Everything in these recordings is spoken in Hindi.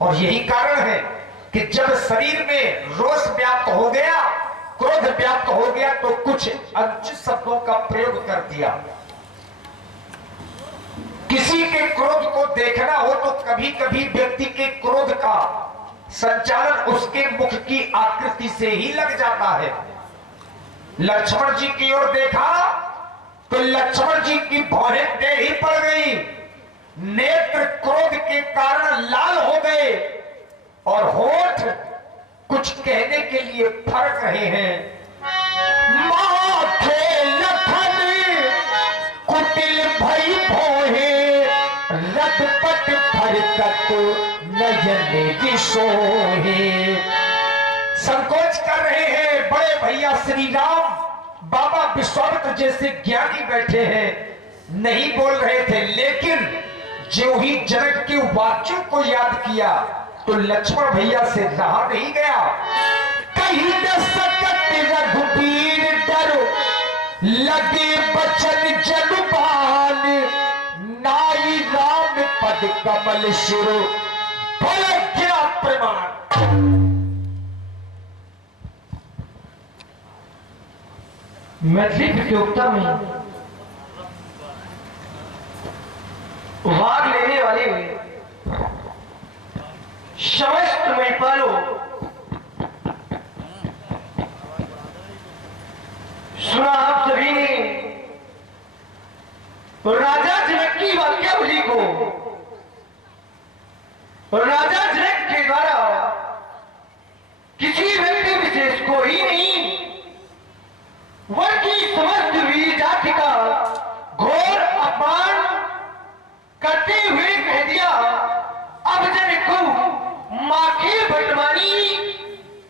और यही कारण है कि जब शरीर में रोष व्याप्त हो गया, क्रोध व्याप्त हो गया, तो कुछ अनुचित शब्दों का प्रयोग कर दिया। किसी के क्रोध को देखना हो तो कभी कभी व्यक्ति के क्रोध का संचालन उसके मुख की आकृति से ही लग जाता है। लक्ष्मण जी की ओर देखा तो लक्ष्मण जी की भौहें टेढ़ी पड़ गई, नेत्र क्रोध के कारण लाल हो गए और होठ कुछ कहने के लिए फरक रहे हैं। माथे लखन कुटिल भई भोहे, रटपट फरकत नयन दिशोहे। संकोच कर रहे हैं बड़े भैया श्री राम, बाबा विश्वामित्र जैसे ज्ञानी बैठे हैं, नहीं बोल रहे थे, लेकिन जो ही जनक के वाक्यों को याद किया तो लक्ष्मण भैया से रहा नहीं गया। कहीं न सकत रघुबीर डर, लगे बचन जनुबान, नाई राम पद कमल शिरो, बोले क्या प्रमाण। मैथिली प्रतियोगिता में भाग लेने वाले समस्त महिपालों, सुना आप सभी ने राजा जनक की वाक्यावली को। राजा जनक के द्वारा किसी व्यक्ति विशेष को ही नहीं, वर्ग की समस्त वीर जाति का घोर अपमान करते हुए कह दिया, अब जन को माखे बटमानी,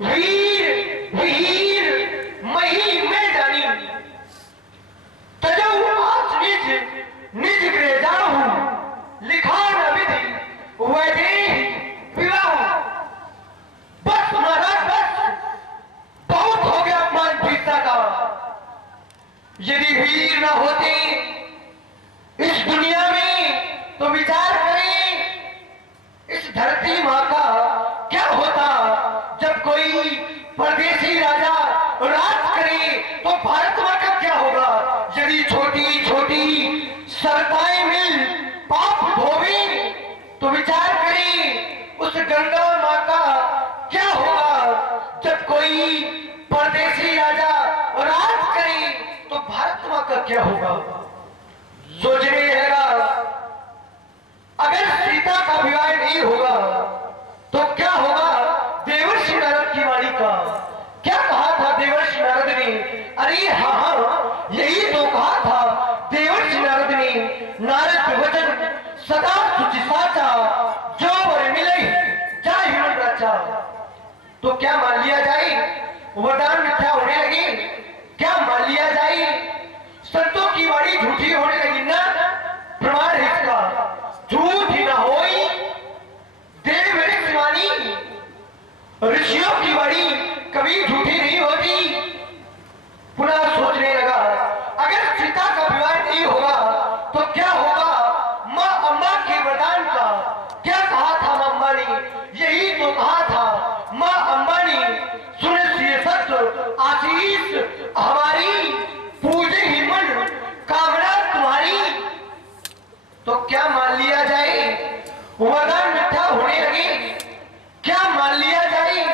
वीर वीर मही में जानी, तजौ आस निज निज गृह जाहु, लिखा न विधि वैदेही विवाह। बस महाराज बस, बहुत हो गया अपमान वीरता का। यदि वीर न होते इस दुनिया में तो विचार करें इस धरती मां का क्या होता। जब कोई परदेशी राजा राज करे तो भारत मां का क्या होगा। यदि छोटी छोटी सरताएं मिल पाप ढोवे तो विचार करें उस गंगा मां का क्या होगा। जब कोई परदेशी राजा राज करे तो भारत मां का क्या होगा। सोचने लगा, अगर सीता का विवाह नहीं होगा तो क्या होगा। देवर्षि नारद की वाणी का क्या कहा था देवर्षि नारद ने। अरे हाँ, यही तो कहा था देवर्षि नारद ने। नारद वचन सदा सुचि साचा, जो वर मिले जाय हिमन राजा। तो क्या मान लिया जाए वरदान मिथ्या होने लगे। क्या मान लिया जाए संतों की वाणी झूठी होने लगी ना। प्रमाण है इसका, झूठ ही ना होई देव ऋषिवाणी। ऋषियों की वाणी कभी झूठी नहीं होती। पुनः सोचने लगा, अगर सीता का विवाह नहीं होगा तो क्या होगा। मां अम्मा के वरदान का क्या कहा था मां अम्मा ने। यही तो कहा था मां अम्मा ने, सुन श्री सत्य आशीष हमारी, पूजे ही मन कामना तुम्हारी। तो क्या मान लिया जाए वरदान मिथ्या होने लगे। क्या मान लिया जाए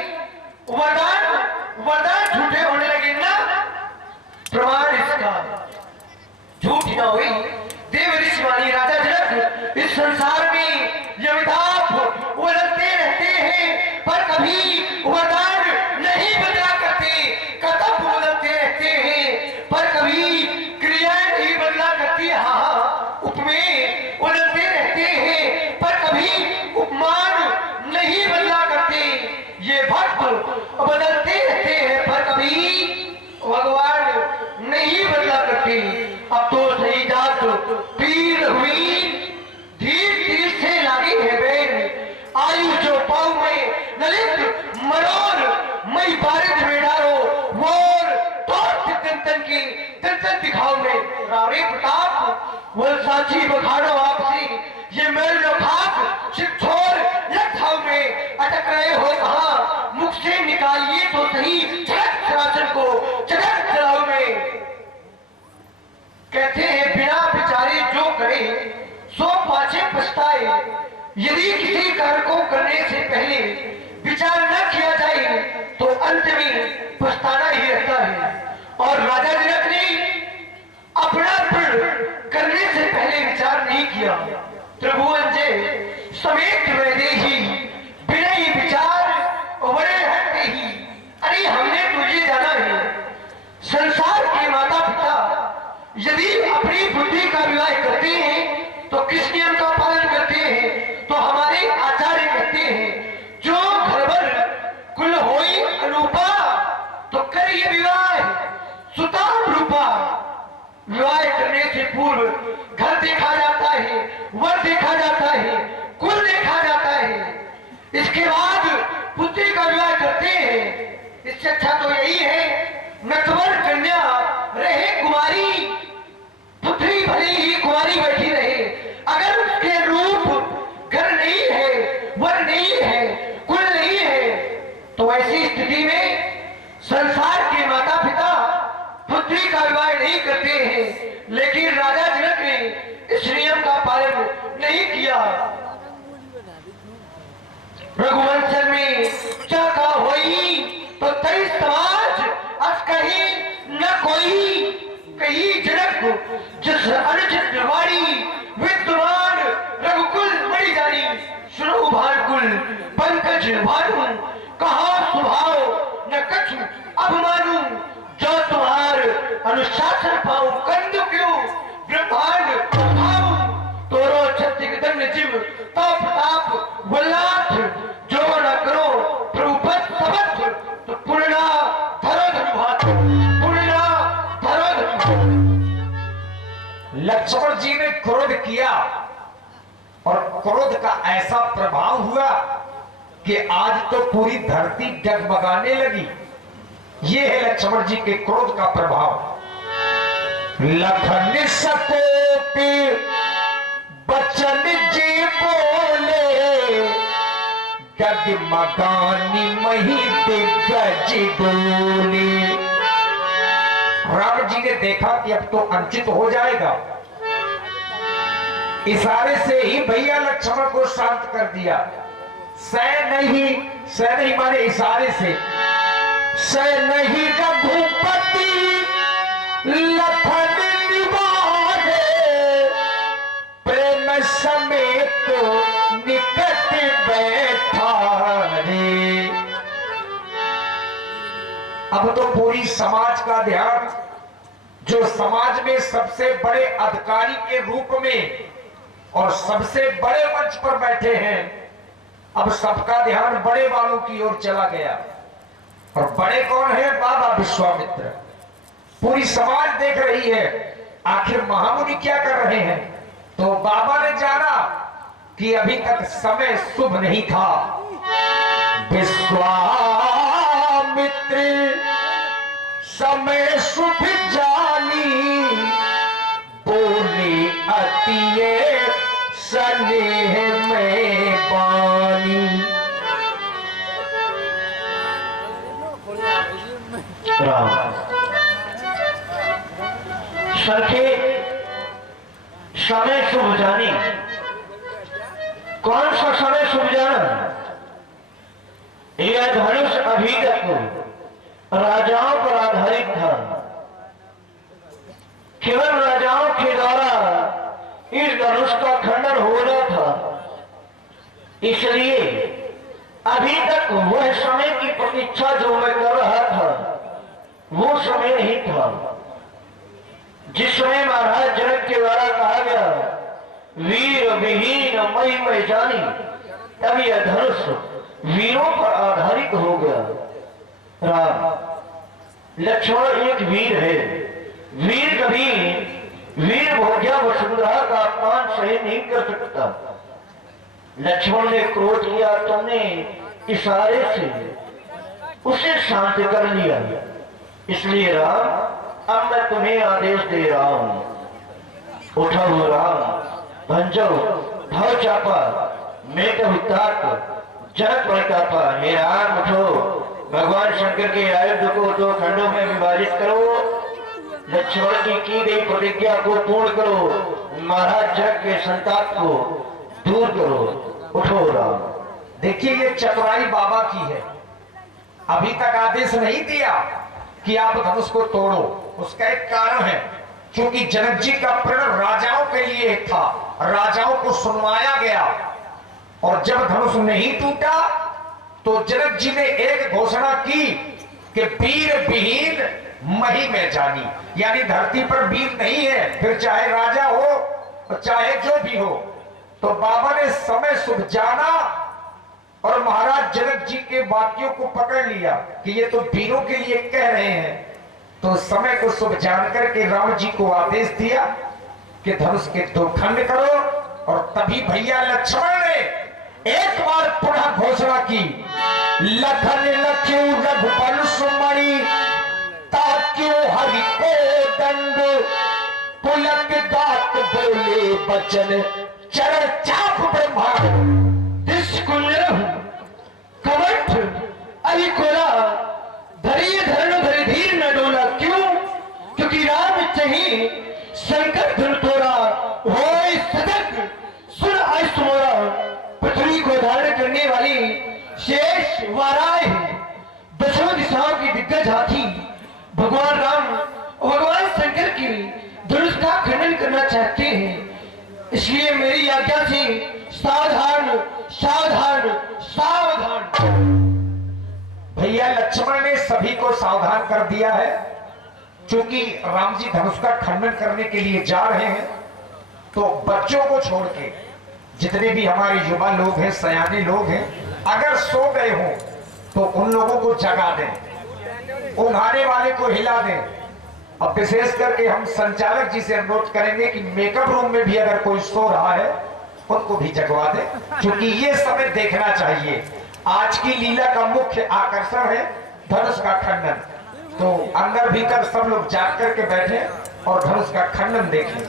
वरदान झूठे होने लगे ना। प्रमाण इसका, झूठ न हुई देव ऋषिवाणी। राजा जनक इस संसार में यविताप उलटते रहते हैं पर कभी वरदान नहीं बदला करते। कदम बदलते रहते हैं पर कभी क्रियाएं नहीं बदला करती। हाँ, उपमेय उलटते रहते हैं पर कभी उपमान नहीं बदला करते। ये भक्त बदलते रहते हैं पर कभी भगवान नहीं बदला करते। अब तो सही जात पीर हुई, धीर धीर से लागी है बेन। आयु जो पाऊ में ललित मरोर, मई बारिद में डारो वोर। तोड़ तन की तन दिखाओ में रावड़ी प्रताप, वो साची बखाड़ो आपसी। ये मेरे लोग हाथ सिर्फ छोड़ लखाओ में अटक रहे हो कहां? मुख से निकालिए तो सही जगत चराचर को जगत चलाओ में। कहते हैं बिना विचारे जो करे सो पाछे पछताए। यदि किसी कार्य को करने से पहले विचार न किया जाए तो अंत में पछताना ही रहता है। और राजा जनक ने अपना प्रण करने से पहले विचार नहीं किया। त्रिभुवन जय समेत वैदेही बिना ही विचार बड़े हटते ही। अरे हमने तुझे जाना है, संसार के माता पिता यदि अपनी बुद्धि का विवाह करते हैं तो किस नियम का पालन करते हैं? तो हमारे आचार्य कहते हैं जो घर भर कुल होई अनुपा तो करिए विवाह सुता रूपा। विवाह करने से पूर्व घर देखा जाता है, वर देखा जाता है, कुल देखा जाता है, इसके बाद पुत्री का विवाह करते हैं। इससे अच्छा तो यही है नटवर कन्या रहे कुमारी, पुत्री भले ही कुमारी बैठी रहे, अगर उसके रूप घर नहीं है, वर नहीं है, कुल नहीं है, तो ऐसी स्थिति में संसार के माता पिता पुत्री का विवाह नहीं करते हैं। लेकिन राजा जनक ने इस नियम का पालन नहीं किया। रघुवंश में चाका होई तो तई समाज अस कहीं न कोई। कही जनक जिस अनुचित वाणी विद्वान रघुकुल मरी जानी। सुनो भानुकुल पंकज भानु कहा स्वभाव न कछु अब मानू। जो तुम्हार अनुशासन पाऊं कंद क्यों ब्रह्मांड भाऊ। तोरो छत्तिक दंड जीव तो प्रताप वल्लाथ जो न करो प्रभुपत समर्थ। तो पुण्य धरो धनुभात पुण्य धरो धनुभात। लक्ष्मण जी ने क्रोध किया और क्रोध का ऐसा प्रभाव हुआ कि आज तो पूरी धरती डगमगाने लगी। ये है लक्ष्मण जी के क्रोध का प्रभाव। लखन सकोप बचन जी बोले डगमगानी मही दिग्गज डोले। राम जी ने देखा कि अब तो अंकित हो जाएगा, इशारे से ही भैया लक्ष्मण को शांत कर दिया। सह नहीं माने इशारे से। सह नहीं रघुपति लखन निवारे प्रेम समेत निकट बैठा रे। अब तो पूरी समाज का ध्यान, जो समाज में सबसे बड़े अधिकारी के रूप में और सबसे बड़े मंच पर बैठे हैं, अब सबका ध्यान बड़े वालों की ओर चला गया। और बड़े कौन है? बाबा विश्वामित्र। पूरी समाज देख रही है आखिर महामुनि क्या कर रहे हैं। तो बाबा ने जाना कि अभी तक समय शुभ नहीं था। विश्वामित्र समय शुभ जानी बोले अति स्नेह में बानी। सखे समय शुभ जानी। कौन सा समय शुभ जाना? यह धनुष अभी तक राजाओं पर आधारित था। केवल राजाओं के द्वारा इस धनुष का खंडन होना था। इसलिए अभी तक वह समय की प्रतीक्षा जो मैं कर रहा था वो समय नहीं था। जिस समय महाराज जनक के द्वारा कहा गया वीर विहीन मई मैं जानी, तब यह धनुष वीरों पर आधारित हो गया। राम लक्ष्मण एक वीर है। वीर कभी वीर भोग्या वसुंधरा का अपमान सही नहीं कर सकता। लक्ष्मण ने क्रोध किया, तुमने इशारे से उसे शांत कर लिया। इसलिए राम अब मैं तुम्हें आदेश दे रहा हूं। उठो राम भंजो भव चापा मेघ विताक जनक प्रतापा हे राम उठो, भगवान शंकर के आयुध को 2 खंडों में विभाजित करो, लक्ष्मण की गई प्रतिज्ञा को पूर्ण करो, महाराज जनक के संताप को दूर करो। उठो राम। देखिए ये चतुराई बाबा की है। अभी तक आदेश नहीं दिया कि आप धनुष को तोड़ो, उसका एक कारण है, क्योंकि जनक जी का प्रण राजाओं के लिए था, राजाओं को सुनवाया गया, और जब धनुष नहीं टूटा तो जनक जी ने एक घोषणा की कि वीर विहीन मही में जानी, यानी धरती पर वीर नहीं है, फिर चाहे राजा हो चाहे जो भी हो। तो बाबा ने समय शुभ जाना और महाराज जनक जी के वाक्यों को पकड़ लिया कि ये तो वीरों के लिए कह रहे हैं। तो समय को शुभ जानकर के राम जी को आदेश दिया कि धनुष के 2 खंड करो, और तभी भैया लक्ष्मण ने एक बार पुनः घोषणा की, लखन लख्यू रघुपल सुमणि ताक्यों हरि को दंड, पुलक दात बोले बचन चरण चाप ब्रह्मांड। कवट अली कोला धरी धरण धरी धीर न डोला। क्यों? क्योंकि राम चाहिए शंकर धुन तोरा, होय सतत सुन आय सुमोरा। पृथ्वी को धारण करने वाली शेष वाराय दशों दिशाओं की दिग्गज हाथी भगवान राम भगवान शंकर की धनुष का खंडन करना चाहते हैं। इसलिए मेरी आज्ञा से सावधान सावधान सावधान। भैया लक्ष्मण ने सभी को सावधान कर दिया है, क्योंकि राम जी धनुष का खंडन करने के लिए जा रहे हैं। तो बच्चों को छोड़ के जितने भी हमारे युवा लोग हैं, सयाने लोग हैं, अगर सो गए हो तो उन लोगों को जगा दें, उंघाने वाले को हिला दें। अब विशेष करके हम संचालक जी से अनुरोध करेंगे कि मेकअप रूम में भी अगर कोई सो रहा है उनको भी जगवा दें, क्योंकि ये समय देखना चाहिए। आज की लीला का मुख्य आकर्षण है धनुष का खंडन। तो अंदर भीतर सब लोग जाग करके बैठे और धनुष का खंडन देखें।